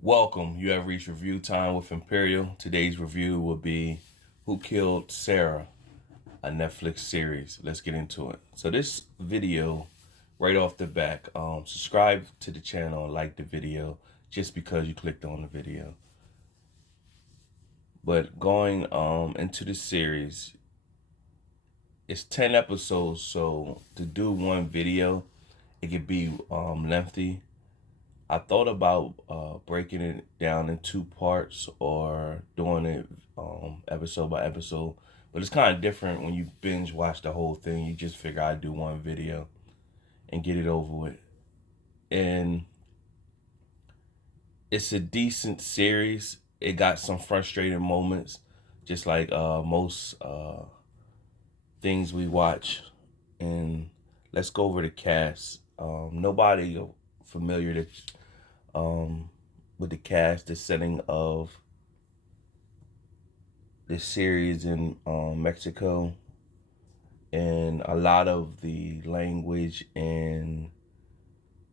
Welcome. You have reached review time with Imperial. Today's review will be Who Killed Sara, a Netflix series. Let's get into it. So this video, right off the back, subscribe to the channel and like the video just because you clicked on the video. But going into the series, it's 10 episodes, so to do one video, it could be lengthy. I thought about breaking it down in two parts or doing it episode by episode, but it's kind of different when you binge watch the whole thing. You just figure I'd do one video and get it over with. And it's a decent series. It got some frustrating moments, just like most things we watch. And let's go over the cast. Nobody familiar that with the cast, the setting of this series in Mexico, and a lot of the language and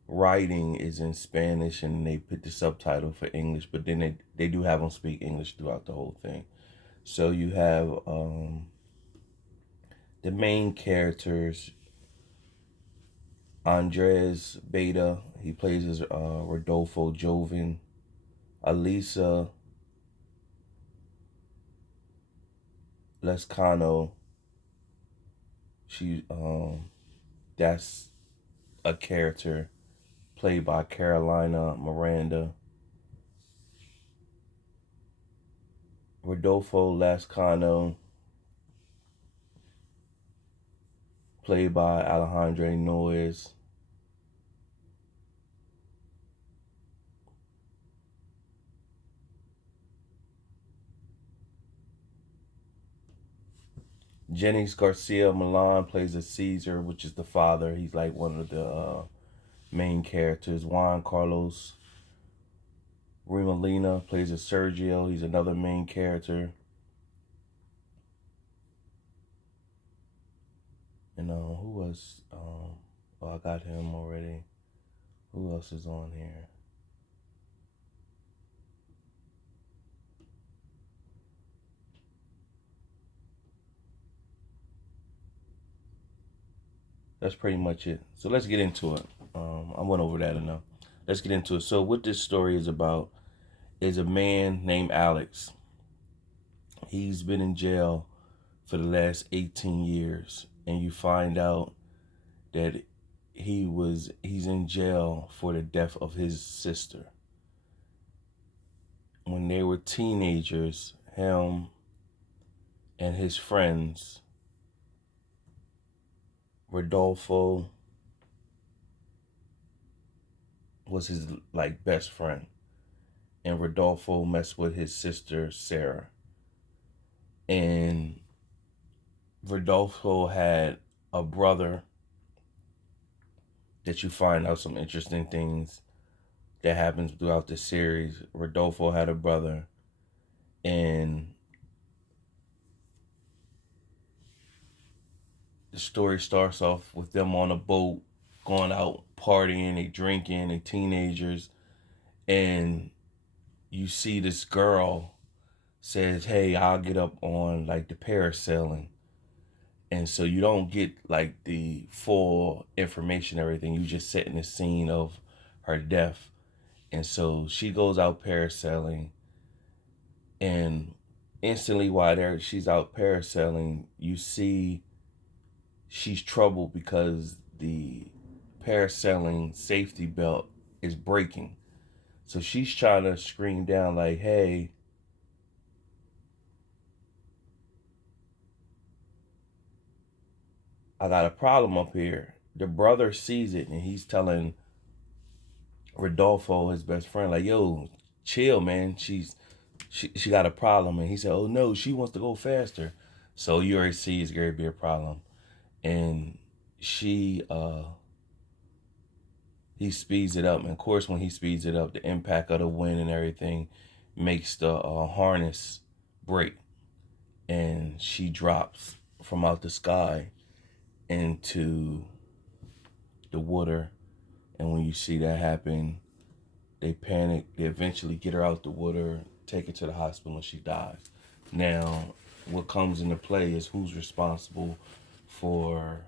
writing is in Spanish, and they put the subtitle for English, but then they do have them speak English throughout the whole thing. So you have the main characters. Andres Beta, he plays as Rodolfo Joven. Elisa Lescano, she that's a character played by Carolina Miranda. Rodolfo Lascano, played by Alejandro Noyes. Jennings Garcia Milan plays a Caesar, which is the father. He's like one of the main characters. Juan Carlos Remolina plays a Sergio. He's another main character. And who was? Oh, I got him already. Who else is on here? That's pretty much it. So let's get into it. I went over that enough. Let's get into it. So what this story is about is a man named Alex. He's been in jail for the last 18 years, and you find out that he's in jail for the death of his sister. When they were teenagers, him and his friends, Rodolfo was his like best friend, and Rodolfo messed with his sister Sara. And Rodolfo had a brother that you find out some interesting things that happens throughout the series. Rodolfo had a brother, and the story starts off with them on a boat, going out partying, they drinking, they teenagers, and you see this girl says, "Hey, I'll get up on like the parasailing." And so you don't get like the full information, everything. You just set in the scene of her death. And so she goes out parasailing, and instantly while she's out parasailing, you see she's troubled because the parasailing safety belt is breaking. So she's trying to scream down like, "Hey, I got a problem up here." The brother sees it, and he's telling Rodolfo, his best friend, like, "Yo, chill, man. She got a problem." And he said, "Oh no, she wants to go faster." So you already see it's going to be a problem. And she he speeds it up, and of course when he speeds it up, the impact of the wind and everything makes the harness break, and she drops from out the sky into the water. And when you see that happen, They panic. They eventually get her out the water, take her to the hospital, and she dies. Now, what comes into play is who's responsible for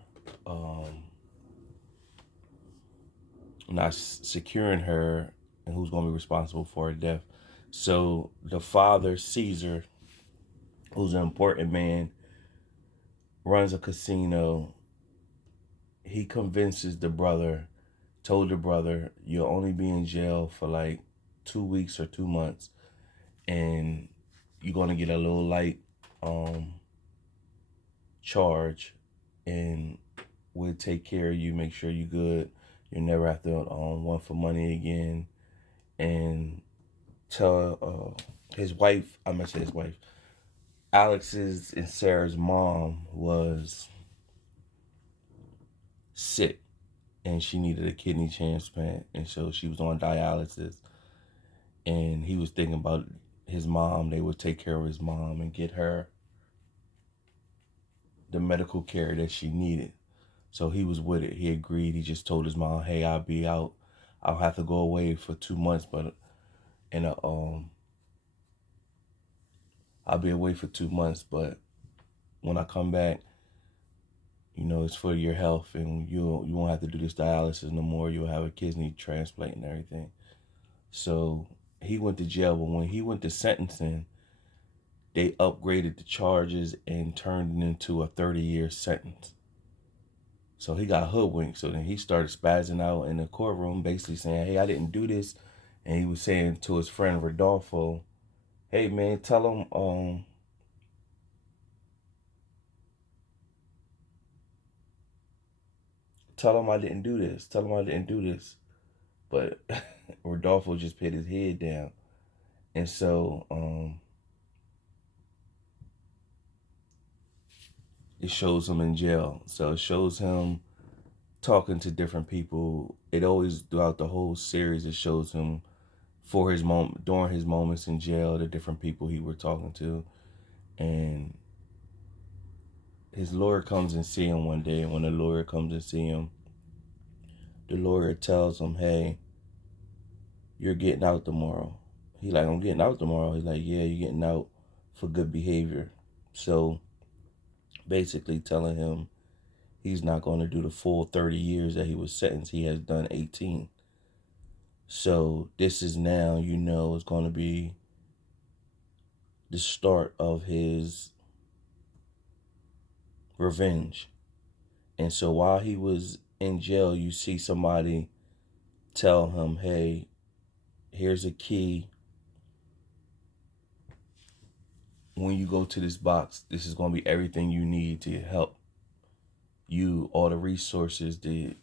not securing her, and who's going to be responsible for her death. So the father, Caesar, who's an important man, runs a casino. He convinces the brother, told the brother, you'll only be in jail for like 2 weeks or 2 months, and you're going to get a little light charge, and we'll take care of you, make sure you're good. You never have to want for money again. And tell his wife, I'm gonna say his wife, Alex's and Sarah's mom was sick and she needed a kidney transplant, and so she was on dialysis. And he was thinking about his mom. They would take care of his mom and get her the medical care that she needed. So he was with it. He agreed. He just told his mom, "Hey, I'll be out. I'll have to go away for 2 months, but in a I'll be away for 2 months, but when I come back, it's for your health, and you won't have to do this dialysis no more. You'll have a kidney transplant and everything." So he went to jail, but when he went to sentencing, they upgraded the charges and turned it into a 30-year sentence. So he got hoodwinked. So then he started spazzing out in the courtroom, basically saying, "Hey, I didn't do this." And he was saying to his friend Rodolfo, "Hey man, tell him I didn't do this. Tell him I didn't do this." But Rodolfo just put his head down. And so it shows him in jail. So it shows him talking to different people. It always, throughout the whole series, it shows him for his moment, during his moments in jail, the different people he were talking to. And his lawyer comes and see him one day. And when the lawyer comes and see him, the lawyer tells him, "Hey, you're getting out tomorrow." He's like, "I'm getting out tomorrow." He's like, "Yeah, you're getting out for good behavior." So basically telling him he's not going to do the full 30 years that he was sentenced. He has done 18. So this is now, is going to be the start of his revenge. And so while he was in jail, you see somebody tell him, "Hey, here's a key. When you go to this box, this is going to be everything you need to help you, all the resources to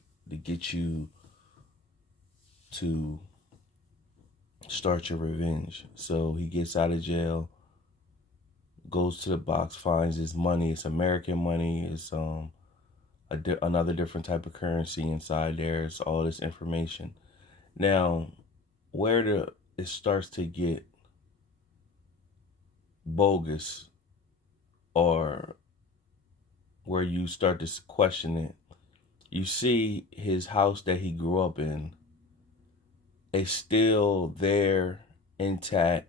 get you to start your revenge." So he gets out of jail, goes to the box, finds his money. It's American money. It's another different type of currency inside there. It's all this information. Now, it starts to get bogus, or where you start to question it, you see his house that he grew up in is still there, intact,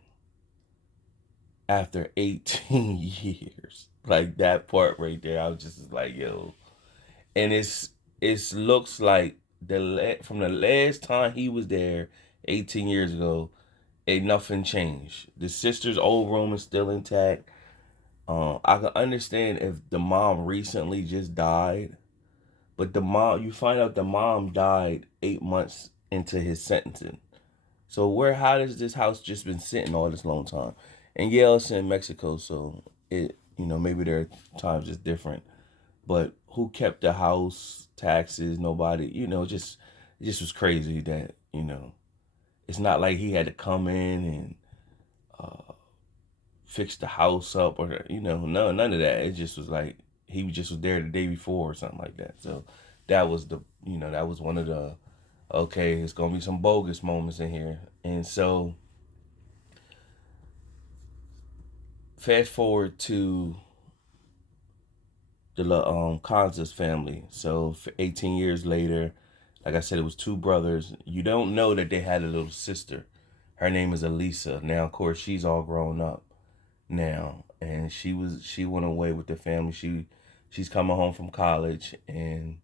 after 18 years. Like that part right there, I was just like, yo. And it looks like from the last time he was there 18 years ago, ain't nothing changed. The sister's old room is still intact. I can understand if the mom recently just died, but you find out the mom died 8 months into his sentencing. So how does this house just been sitting all this long time? And yeah, it's in Mexico, so maybe there are times it's different. But who kept the house? Taxes? Nobody. It just was crazy that it's not like he had to come in and fix the house up, or no, none of that. It just was like he just was there the day before or something like that. So that was that was one of the, okay, it's gonna be some bogus moments in here. And so fast forward to the Kansas family. So for 18 years later, Like I said, it was two brothers. You don't know that they had a little sister. Her name is Elisa. Now, of course, she's all grown up now, and she went away with the family. She's coming home from college, and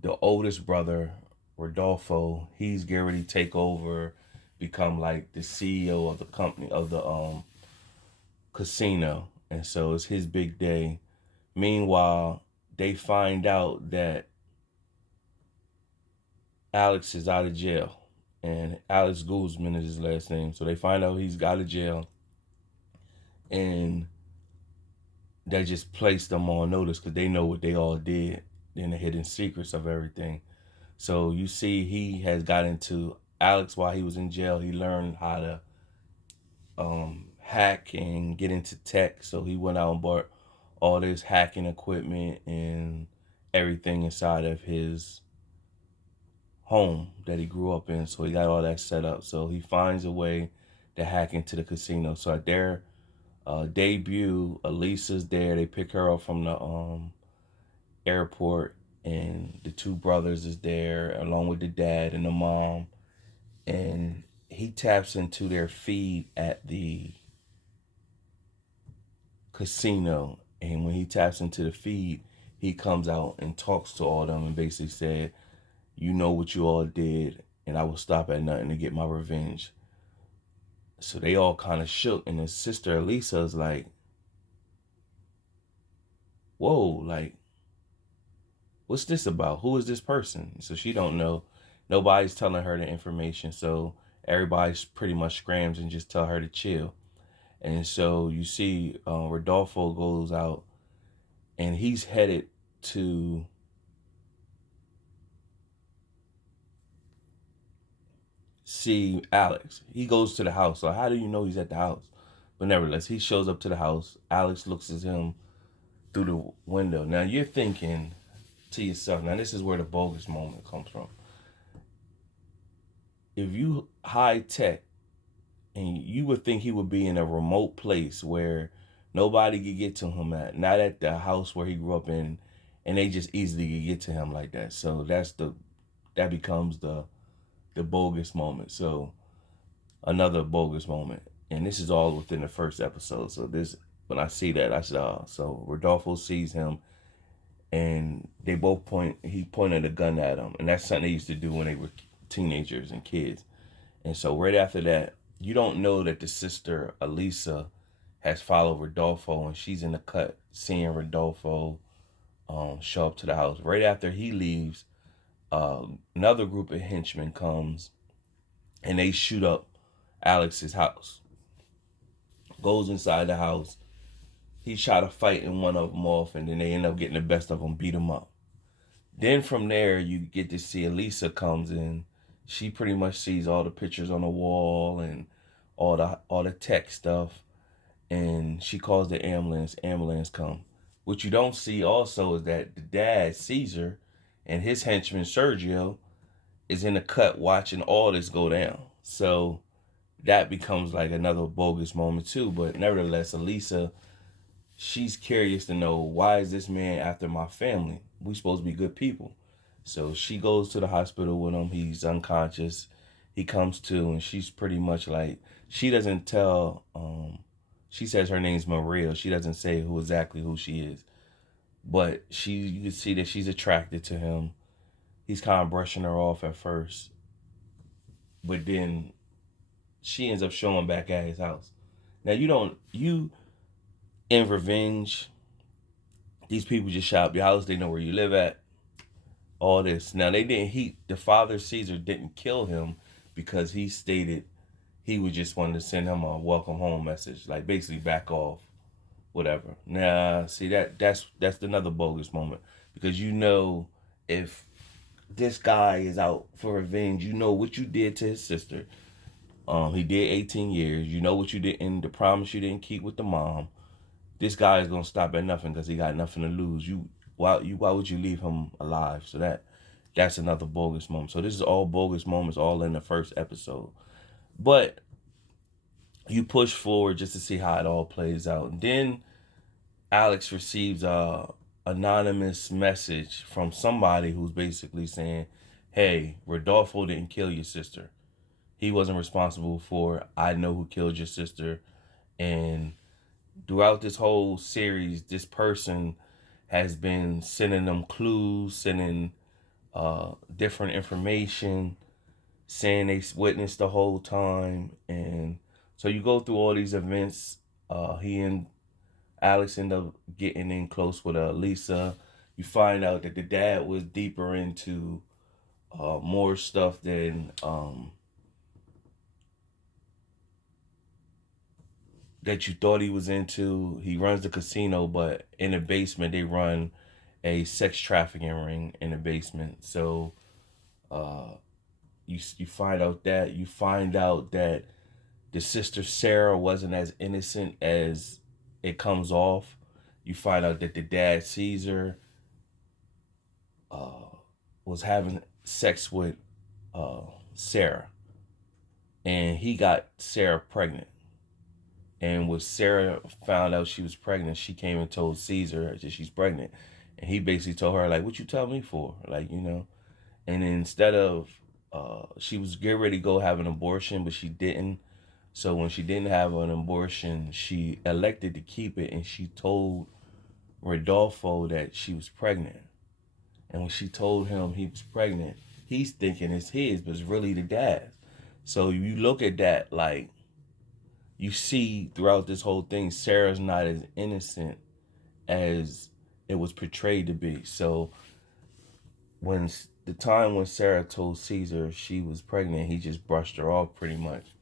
the oldest brother, Rodolfo, he's getting ready to take over, become like the CEO of the company of the casino, and so it's his big day. Meanwhile, they find out that Alex is out of jail, and Alex Guzman is his last name. So they find out he's out of jail, and they just place them on notice because they know what they all did and the hidden secrets of everything. So you see, he has got into Alex while he was in jail. He learned how to hack and get into tech. So he went out and bought all this hacking equipment and everything inside of his home that he grew up in. So he got all that set up. So he finds a way to hack into the casino. So at their debut, Elisa's there. They pick her up from the airport, and the two brothers is there along with the dad and the mom. And he taps into their feed at the casino. And when he taps into the feed, he comes out and talks to all of them and basically said, you know what you all did, and I will stop at nothing to get my revenge. So they all kind of shook, and his sister Elisa is like, whoa, like, what's this about? Who is this person? So she don't know. Nobody's telling her the information, so everybody's pretty much scrams and just tell her to chill. And so you see Rodolfo goes out, and he's headed to see Alex. He goes to the house. So how do you know he's at the house? But nevertheless, he shows up to the house. Alex looks at him through the window. Now you're thinking to yourself, now this is where the bogus moment comes from. If you high tech, and you would think he would be in a remote place where nobody could get to him at, not at the house where he grew up in, and they just easily could get to him like that. So that becomes the bogus moment. So another bogus moment, and this is all within the first episode. So this, when I see that, I said, oh. So Rodolfo sees him, and they both point. He pointed a gun at him, and that's something they used to do when they were teenagers and kids. And so right after that, you don't know that the sister Elisa has followed Rodolfo, and she's in the cut seeing Rodolfo show up to the house. Right after he leaves, another group of henchmen comes, and they shoot up Alex's house. Goes inside the house. He tried to fight in one of them off, and then they end up getting the best of him, beat him up. Then from there, you get to see Elisa comes in. She pretty much sees all the pictures on the wall and all the tech stuff, and she calls the ambulance. Ambulance come. What you don't see also is that the dad, Caesar, and his henchman Sergio is in the cut watching all this go down. So that becomes like another bogus moment too. But nevertheless, Elisa, she's curious to know, why is this man after my family? We supposed to be good people. So she goes to the hospital with him. He's unconscious. He comes to, and she's pretty much like, she doesn't tell, she says her name's Maria. She doesn't say who she is. But you can see that she's attracted to him. He's kind of brushing her off at first. But then she ends up showing back at his house. Now you in revenge, these people just shot up your house. They know where you live at. All this. Now the father Caesar didn't kill him because he stated he would just wanted to send him a welcome home message, like basically back off, whatever. Now, see that's another bogus moment, because if this guy is out for revenge, you know what you did to his sister. He did 18 years. You know what you did, and the promise you didn't keep with the mom. This guy is gonna stop at nothing because he got nothing to lose. Why would you leave him alive? So that's another bogus moment. So this is all bogus moments, all in the first episode. But you push forward just to see how it all plays out. And then Alex receives anonymous message from somebody who's basically saying, hey, Rodolfo didn't kill your sister. He wasn't responsible for, I know who killed your sister. And throughout this whole series, this person has been sending them clues, sending different information, saying they witnessed the whole time. And so you go through all these events. He and Alex end up getting in close with Lisa. You find out that the dad was deeper into more stuff than that you thought he was into. He runs the casino, but in the basement they run a sex trafficking ring in the basement. So uh, you find out that the sister Sarah wasn't as innocent as it comes off. You find out that the dad Caesar uh, was having sex with uh, Sarah, and he got Sarah pregnant. And when Sarah found out she was pregnant, she came and told Caesar that she's pregnant, and he basically told her like, "What you tell me for?" Like, you know. And instead of she was getting ready to go have an abortion, but she didn't. So when she didn't have an abortion, she elected to keep it, and she told Rodolfo that she was pregnant. And when she told him he was pregnant, he's thinking it's his, but it's really the dad's. So you look at that, like, you see throughout this whole thing, Sarah's not as innocent as it was portrayed to be. So when the time when Sarah told Caesar she was pregnant, he just brushed her off pretty much.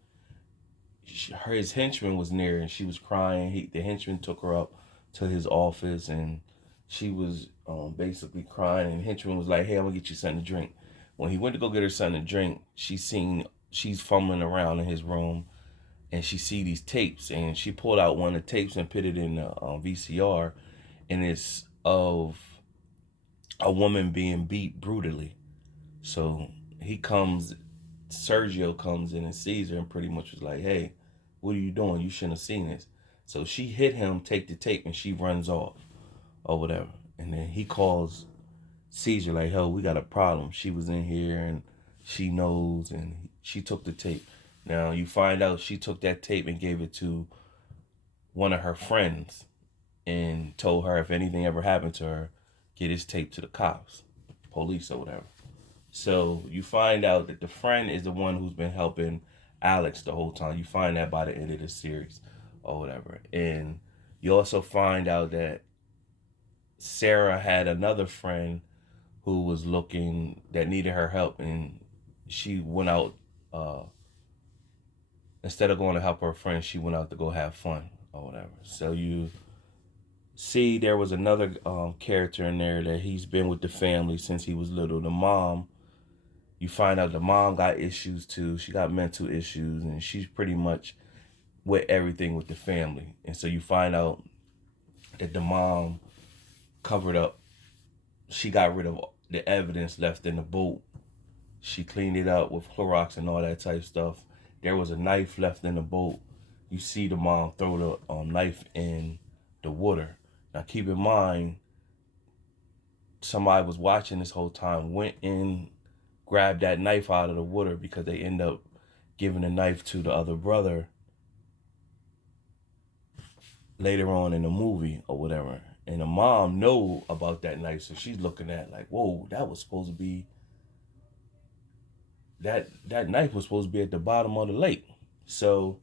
His henchman was near, and she was crying. The henchman took her up to his office, and she was basically crying. And the henchman was like, "Hey, I'm gonna get you something to drink." When he went to go get her something to drink, she's fumbling around in his room, and she see these tapes, and she pulled out one of the tapes and put it in the VCR, and it's of a woman being beat brutally. So Sergio comes in and sees her and pretty much was like, "Hey, what are you doing? You shouldn't have seen this." So she hit him, take the tape, and she runs off or whatever. And then he calls Caesar like, "Hell, we got a problem. She was in here and she knows, and she took the tape." Now you find out she took that tape and gave it to one of her friends and told her if anything ever happened to her, get his tape to the cops, police or whatever. So you find out that the friend is the one who's been helping Alex the whole time. You find that by the end of the series or whatever. And you also find out that Sarah had another friend who was looking, that needed her help, and she went out, instead of going to help her friend, she went out to go have fun or whatever. So you see there was another character in there that he's been with the family since he was little. The mom, you find out the mom got issues too. She got mental issues, and she's pretty much with everything with the family. And so you find out that the mom covered up, she got rid of the evidence left in the boat. She cleaned it up with Clorox and all that type stuff. There was a knife left in the boat. You see the mom throw the knife in the water. Now keep in mind, somebody was watching this whole time, went in, grabbed that knife out of the water, because they end up giving the knife to the other brother later on in the movie or whatever. And the mom know about that knife, so she's looking at like, whoa, that was supposed to be, that knife was supposed to be at the bottom of the lake. So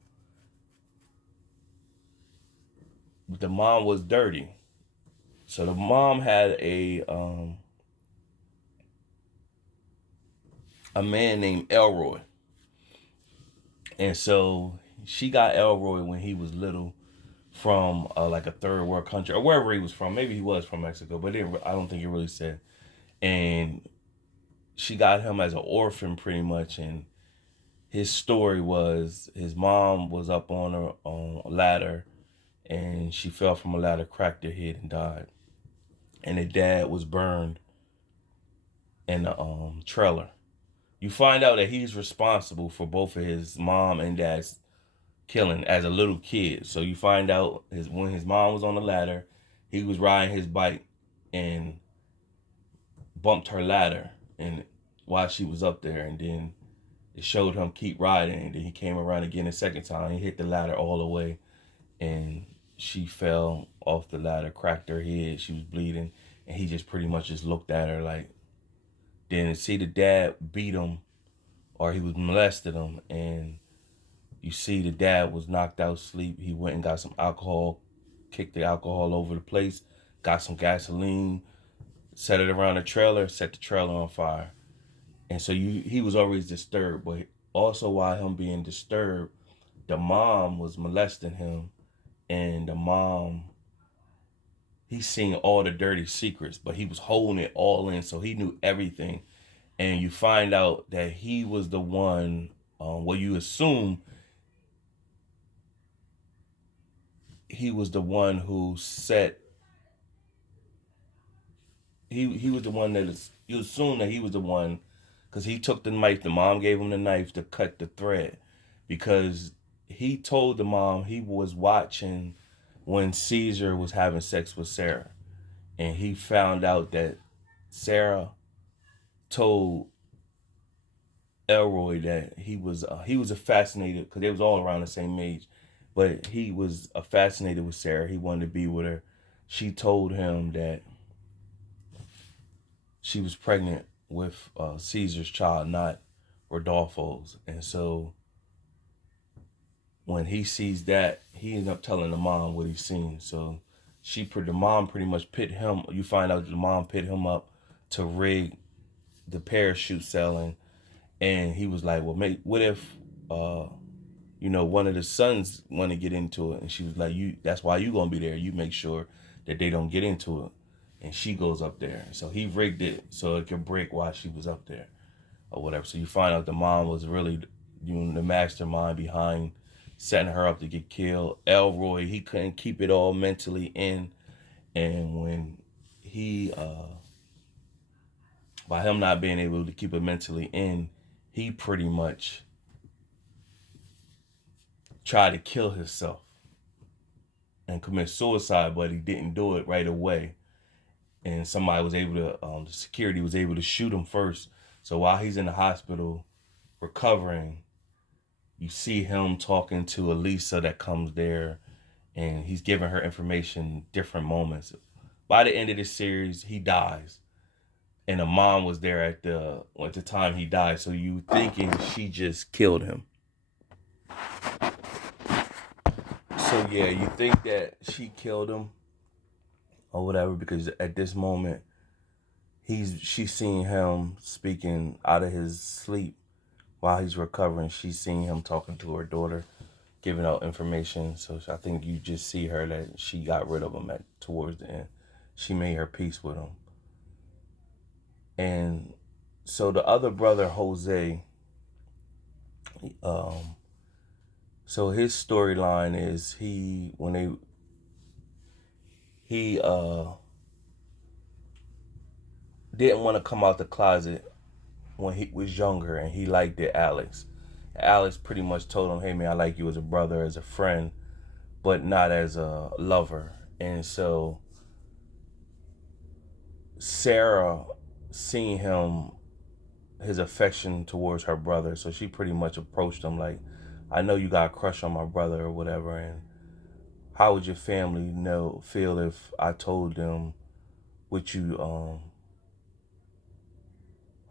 the mom was dirty. So the mom had a man named Elroy. And so she got Elroy when he was little from like a third world country or wherever he was from. Maybe he was from Mexico, but I don't think it really said. And she got him as an orphan pretty much. And his story was his mom was up on a ladder, and she fell from a ladder, cracked her head, and died. And the dad was burned in the trailer. You find out that he's responsible for both of his mom and dad's killing as a little kid. So you find out when his mom was on the ladder, he was riding his bike, and bumped her ladder, and while she was up there, and then it showed him keep riding, and then he came around again a second time. He hit the ladder all the way, and she fell off the ladder, cracked her head. She was bleeding, and he just pretty much just looked at her like. Then see the dad beat him, or he was molested him, and you see the dad was knocked out asleep. He went and got some alcohol, kicked the alcohol over the place, got some gasoline, set it around the trailer, set the trailer on fire. And so he was always disturbed, but also while him being disturbed, the mom was molesting him, and the mom, he's seen all the dirty secrets, but he was holding it all in, so he knew everything. And you find out that he was the one, well, you assume he was the one who set, he was the one that is, you assume that he was the one, because he took the knife, the mom gave him the knife to cut the thread, because he told the mom he was watching when Caesar was having sex with Sarah. And he found out that Sarah told Elroy that he was a fascinated, because they was all around the same age, but he was fascinated with Sarah. He wanted to be with her. She told him that she was pregnant with Caesar's child, not Rodolfo's. And so when he sees that, he ends up telling the mom what he's seen. So the mom pretty much pit him. You find out the mom pit him up to rig the parachute selling, and he was like, "Well, what if, one of the sons want to get into it?" And she was like, That's why you gonna be there. You make sure that they don't get into it." And she goes up there. So he rigged it so it could break while she was up there or whatever. So you find out the mom was really the mastermind behind setting her up to get killed. Elroy, he couldn't keep it all mentally in. And when by him not being able to keep it mentally in, he pretty much tried to kill himself and commit suicide, but he didn't do it right away. And somebody was able to, the security was able to shoot him first. So while he's in the hospital recovering, you see him talking to Elisa that comes there, and he's giving her information different moments. By the end of the series, he dies. And the mom was there at the time he died, so you thinking she just killed him. So yeah, you think that she killed him or whatever, because at this moment she's seeing him speaking out of his sleep while he's recovering. She's seeing him talking to her daughter, giving out information. So I think you just see her that she got rid of him towards the end. She made her peace with him. And so the other brother, Jose, so his storyline is he didn't want to come out the closet when he was younger, and he liked it, Alex. Alex pretty much told him, "Hey man, I like you as a brother, as a friend, but not as a lover." And so Sarah, seeing his affection towards her brother, so she pretty much approached him like, "I know you got a crush on my brother or whatever, and how would your family feel if I told them what you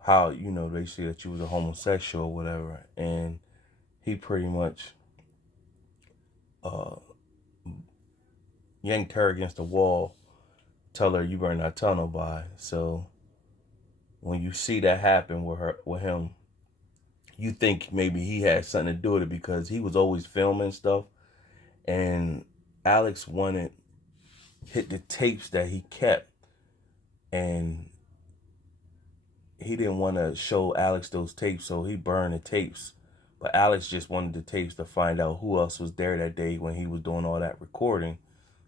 how they say that you was a homosexual or whatever?" And he pretty much yanked her against the wall, tell her, "You better not tell nobody." So when you see that happen with him, you think maybe he had something to do with it, because he was always filming stuff, and Alex hit the tapes that he kept, and he didn't want to show Alex those tapes, so he burned the tapes. But Alex just wanted the tapes to find out who else was there that day when he was doing all that recording,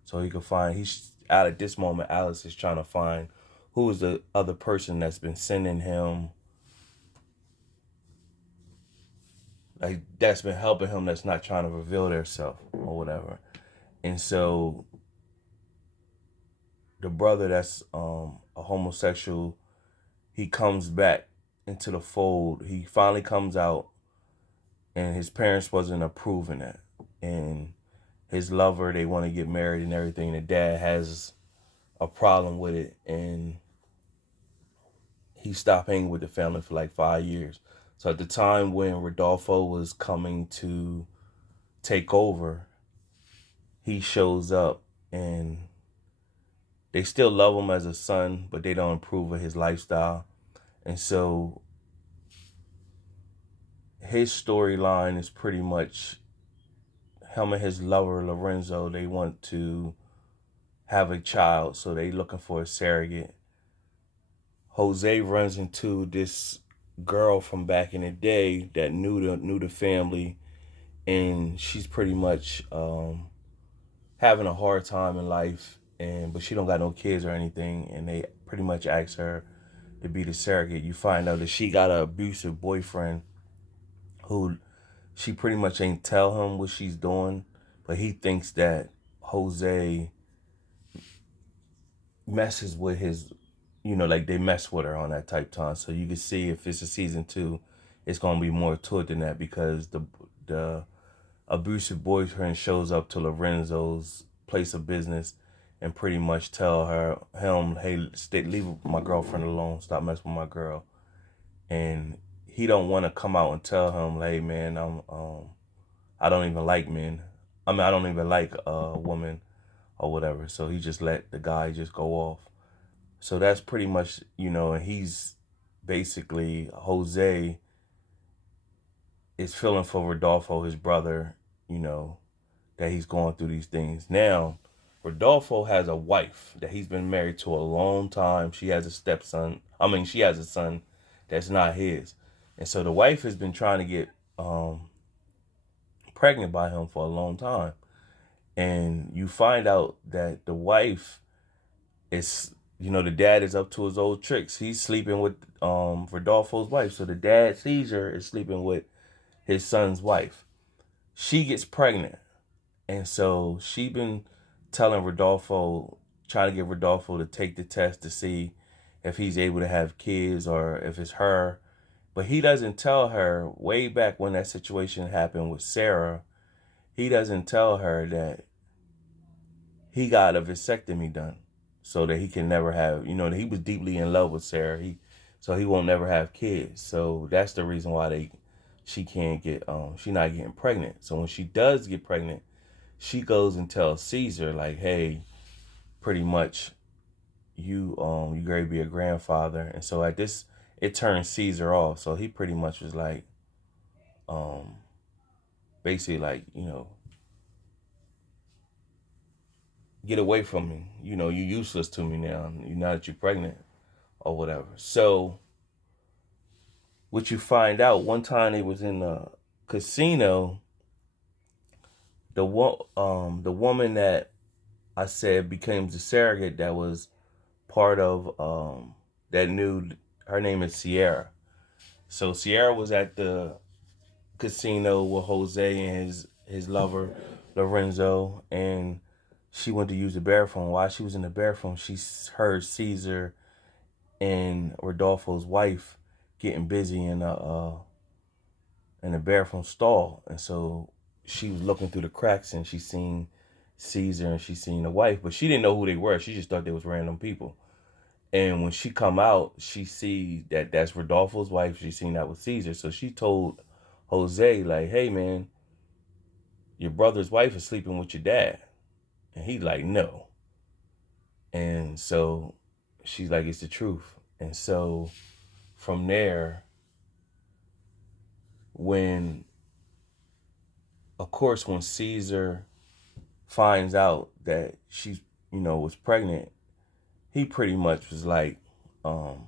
so he could find. Out at this moment, Alex is trying to find who is the other person that's been sending him, like that's been helping him, that's not trying to reveal themselves or whatever. And so the brother that's a homosexual, he comes back into the fold. He finally comes out, and his parents wasn't approving that. And his lover, they want to get married and everything. The dad has a problem with it, and he stopped hanging with the family for like 5 years. So at the time when Rodolfo was coming to take over, he shows up, and they still love him as a son, but they don't approve of his lifestyle. And so his storyline is pretty much him and his lover Lorenzo. They want to have a child, so they looking for a surrogate. Jose runs into this girl from back in the day that knew the family, and she's pretty much having a hard time in life, and but she don't got no kids or anything, and they pretty much ask her to be the surrogate. You find out that she got an abusive boyfriend who she pretty much ain't tell him what she's doing, but he thinks that Jose messes with his, like they mess with her on that type time. So you can see if it's a season 2, it's gonna be more to it than that, because the abusive boyfriend shows up to Lorenzo's place of business and pretty much tell him, hey, leave my girlfriend alone, stop messing with my girl. And he don't want to come out and tell him, hey man, I don't even like men. I mean, I don't even like women or whatever. So he just let the guy just go off. So that's pretty much, and he's basically, Jose is feeling for Rodolfo, his brother, that he's going through these things. Now, Rodolfo has a wife that he's been married to a long time. She has a stepson. She has a son that's not his. And so the wife has been trying to get pregnant by him for a long time. And you find out that the wife is, the dad is up to his old tricks. He's sleeping with Rodolfo's wife. So the dad, Caesar, is sleeping with his son's wife. She gets pregnant. And so she been telling Rodolfo, trying to get Rodolfo to take the test to see if he's able to have kids or if it's her. But he doesn't tell her, way back when that situation happened with Sara, he doesn't tell her that he got a vasectomy done so that he can never have, that he was deeply in love with Sara. So he won't never have kids. So that's the reason why she can't get, she's not getting pregnant. So when she does get pregnant, she goes and tells Caesar, like, hey, pretty much you going to be a grandfather. And so at this, it turned Caesar off. So he pretty much was like, basically like, get away from me. You're useless to me now. Now that you're pregnant or whatever. So what you find out, one time they was in a casino, the woman that I said became the surrogate that was part of that knew, her name is Sierra. So Sierra was at the casino with Jose and his lover Lorenzo, and she went to use the bathroom. While she was in the bathroom, she heard Caesar and Rodolfo's wife getting busy in the bathroom stall. And so she was looking through the cracks, and she seen Caesar and she seen the wife, but she didn't know who they were. She just thought they was random people. And when she come out, she see that that's Rodolfo's wife. She seen that with Caesar. So she told Jose, like, hey man, your brother's wife is sleeping with your dad. And he like, no. And so she's like, it's the truth. And so from there, when Caesar finds out that she, was pregnant, he pretty much was like you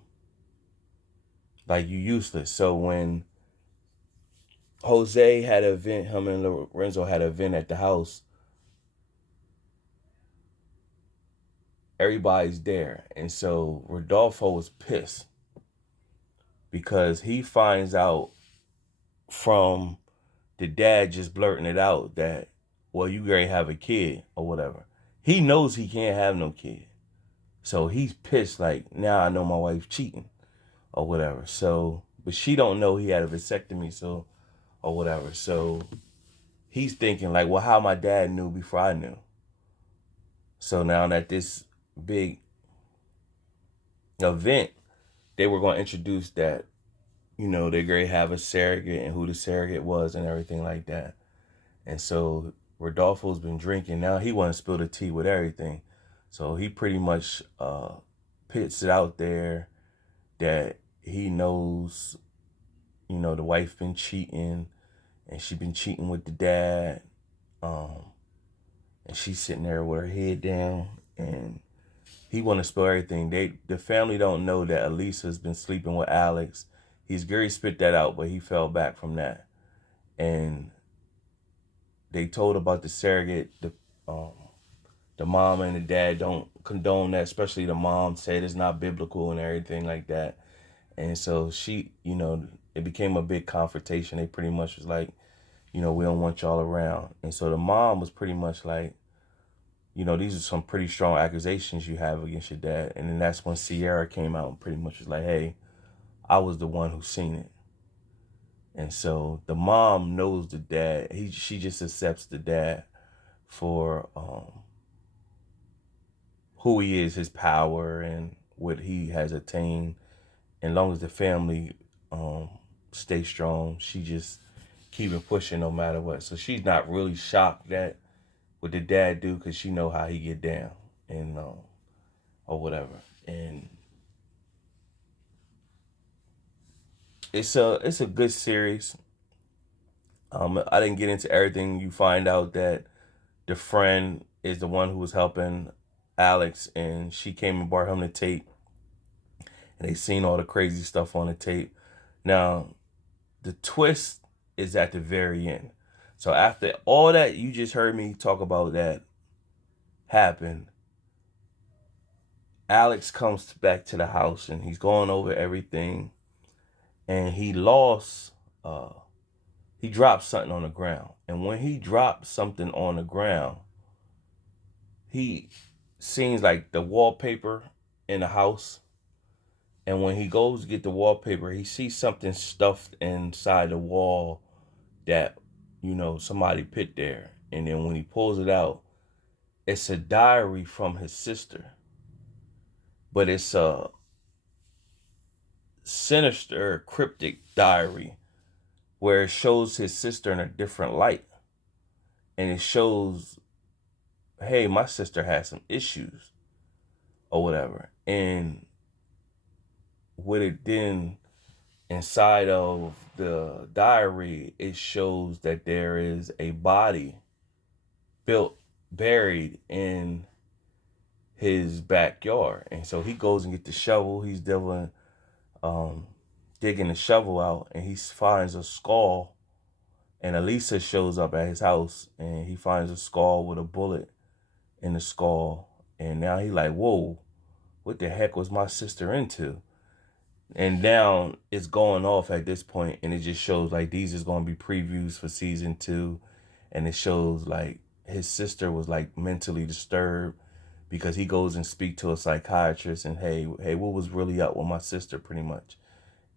useless. So when Jose had an event, him and Lorenzo had an event at the house, everybody's there. And so Rodolfo was pissed because he finds out from the dad just blurting it out that, well, you already have a kid or whatever. He knows he can't have no kid. So he's pissed, like, now I know my wife's cheating or whatever. So, but she don't know he had a vasectomy, so, or whatever. So he's thinking like, well, how my dad knew before I knew. So now that this big event, they were going to introduce that, they're going to have a surrogate and who the surrogate was and everything like that. And so Rodolfo's been drinking. Now he want to spill the tea with everything. So he pretty much puts it out there that he knows, the wife been cheating and she been cheating with the dad. And she's sitting there with her head down and he want to spill everything. The family don't know that Elisa's been sleeping with Alex. Gary spit that out, but he fell back from that. And they told about the surrogate. The mom and the dad don't condone that, especially the mom said it's not biblical and everything like that. And so she, it became a big confrontation. They pretty much was like, we don't want y'all around. And so the mom was pretty much like, these are some pretty strong accusations you have against your dad. And then that's when Sierra came out and pretty much was like, hey, I was the one who seen it. And so the mom knows the dad. She just accepts the dad for who he is, his power, and what he has attained. And long as the family stay strong, she just keep it pushing no matter what. So she's not really shocked that what the dad do, because she know how he get down and or whatever. And it's a good series. I didn't get into everything. You find out that the friend is the one who was helping Alex, and she came and brought him the tape, and they seen all the crazy stuff on the tape. Now, the twist is at the very end. So after all that you just heard me talk about that happened, Alex comes back to the house and he's going over everything, and he dropped something on the ground. And when he dropped something on the ground, he sees like the wallpaper in the house. And when he goes to get the wallpaper, he sees something stuffed inside the wall that, somebody put there. And then when he pulls it out, it's a diary from his sister. But it's a sinister, cryptic diary where it shows his sister in a different light. And it shows, hey, my sister has some issues or whatever. And what it then, inside of the diary, it shows that there is a body buried in his backyard. And so he goes and gets the shovel. He's digging the shovel out, and he finds a skull. And Elisa shows up at his house, and he finds a skull with a bullet in the skull. And now he like, whoa, what the heck was my sister into? And now it's going off at this point, and it just shows like these is going to be previews for season 2. And it shows like his sister was like mentally disturbed because he goes and speak to a psychiatrist and hey, what was really up with my sister, pretty much.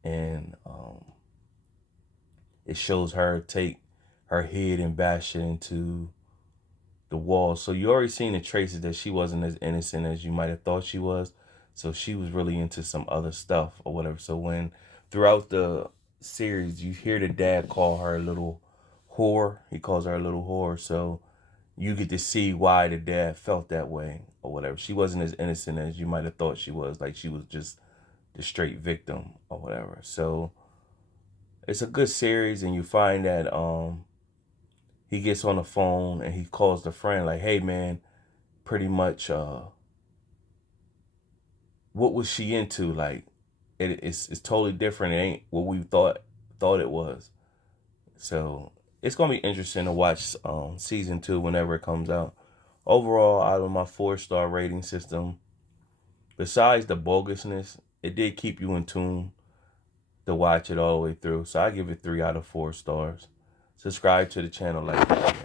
And it shows her take her head and bash it into the wall. So you already seen the traces that she wasn't as innocent as you might have thought she was. So she was really into some other stuff or whatever. So when throughout the series you hear the dad call her a little whore, he calls her a little whore. So you get to see why the dad felt that way or whatever. She wasn't as innocent as you might have thought she was. Like she was just the straight victim or whatever. So it's a good series, and you find that he gets on the phone and he calls the friend like, hey man, pretty much what was she into? Like it's totally different. It ain't what we thought it was. So it's gonna be interesting to watch season 2 whenever it comes out. Overall, out of my 4-star rating system, besides the bogusness, it did keep you in tune to watch it all the way through. So I give it 3 out of 4 stars. Subscribe to the channel, like that.